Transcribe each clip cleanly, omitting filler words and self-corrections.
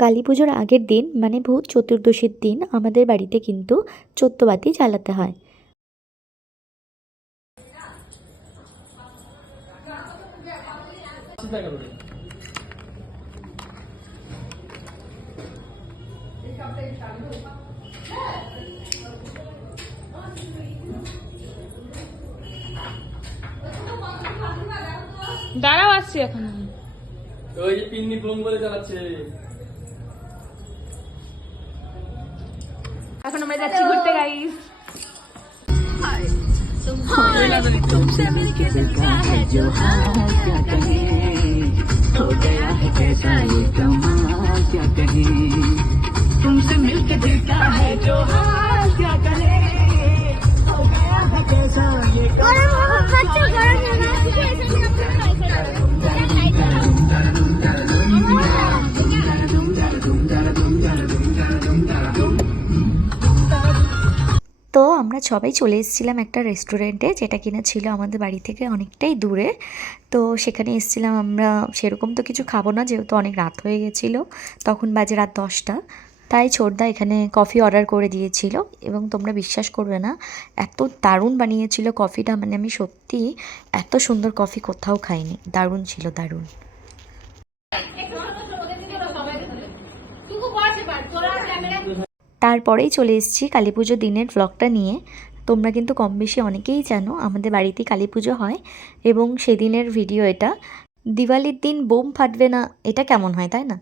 কালী পুজোর আগের দিন মানে ভূত চতুর্দশীর দিন আমাদের বাড়িতে কিন্তু 14 বাতি জ্বালাতে হয়। দাঁড়াও আসছি এখন। ওই যে পিন্নি ব্লুম বলে চালাচ্ছে। এখন আমরা যাচ্ছি ঘুরতে গাইস। तुमसे मिलके दिल का है जो हाल क्या कहे हो गया है कैसा ये कमाल क्या कहे तुमसे मिलके दिल का है जो हाल क्या कहे हो गया है कैसा ये তো আমরা সবাই চলে এসেছিলাম একটা রেস্টুরেন্টে, যেটা কিনা ছিল আমাদের বাড়ি থেকে অনেকটাই দূরে। তো সেখানে এসেছিলাম আমরা। সেরকম তো কিছু খাবো না, যেহেতু অনেক রাত হয়ে গেছিলো, তখন বাজে রাত 10টা। তাই ছোটদা এখানে কফি অর্ডার করে দিয়েছিল এবং তোমরা বিশ্বাস করবে না, এত দারুণ বানিয়েছিল কফিটা। মানে আমি সত্যি এত সুন্দর কফি কোথাও খাইনি। দারুণ ছিল, দারুণ। তারপরেই চলে এসেছি কালী পুজোর দিনের ব্লগটা নিয়ে। তোমরা কিন্তু কম বেশি অনেকেই জানো আমাদের বাড়িতেই কালী পুজো হয় এবং সেদিনের ভিডিও এটা। দিওয়ালির দিন বোম ফাটবে না, এটা কেমন হয় তাই না?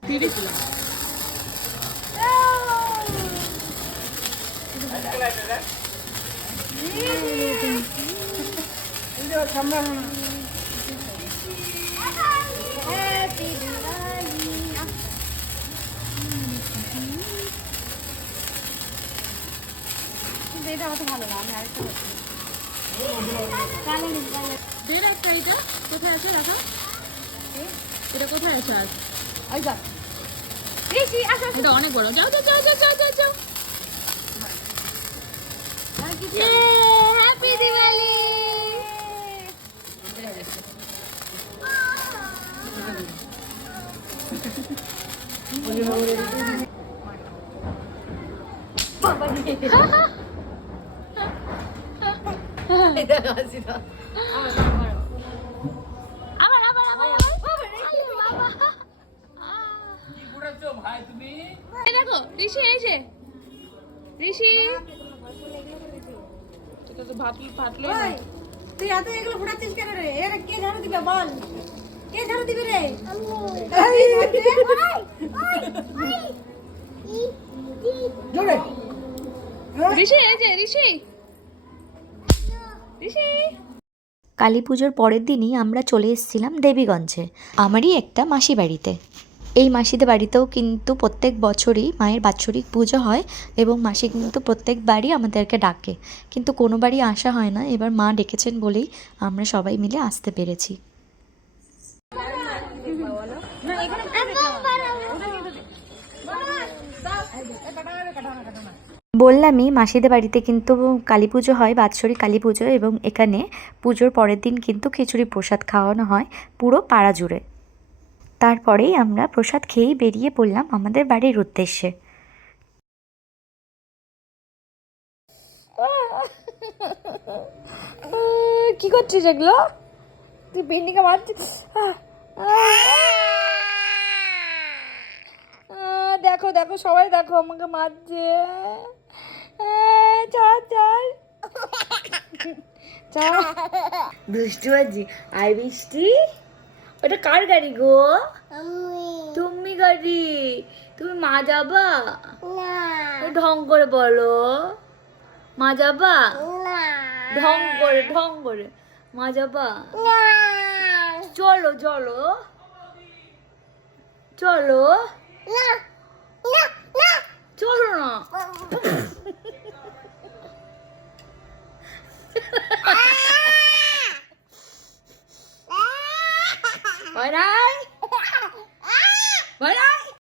এটা অত ভালো না, আমি আরেকটা একটা। এটা কোথায় আছে রাখা? এটা কোথায় আছে আজ? এটা অনেক বড়। যাও যাও যাও যাও যাও যাও। হ্যাপি দিওয়ালি। দেখো ঋষি, এই যে ঋষি, ফাটলে তুই এত এগুলো ফোটাচ্ছিস কেন রে? এটা কে ঝাড়ু দিবে বল? কে ঝাড়ু দিবে রে? ঋষি, এই যে ঋষি, ঋষি। কালী পুজোর পরের দিনই আমরা চলে এসেছিলাম দেবীগঞ্জে, আমারই একটা মাসি বাড়িতে। এই মাসিদের বাড়িতেও কিন্তু প্রত্যেক বছরই মায়ের বাৎসরিক পুজো হয় এবং মাসি কিন্তু প্রত্যেকবারই আমাদেরকে ডাকে, কিন্তু কোনো বাড়ি আসা হয় না। এবার মা ডেকেছেন বলেই আমরা সবাই মিলে আসতে পেরেছি। বললামই মাসিদের বাড়িতে কিন্তু কালী পুজো হয়, বাৎসরিক কালী পুজো, এবং এখানে পুজোর পরের দিন কিন্তু খিচুড়ি প্রসাদ খাওয়ানো হয় পুরো পাড়া জুড়ে। তারপরেই আমরা প্রসাদ খেয়েই বেরিয়ে পড়লাম আমাদের বাড়ির উদ্দেশ্যে। কি করছিস এগুলো? তুই বিল্ডিংয়ে মারছিস? দেখো দেখো সবাই দেখো আমাকে মারছে। দুষ্টু বাজি। আই বৃষ্টি, ওটা কার গাড়ি গো? তুমি গাড়ি। তুমি মা যাবা? ঢং করে বলো, মা যাবা? ঢং করে মা যাবা? চলো চলো চলো চলো না।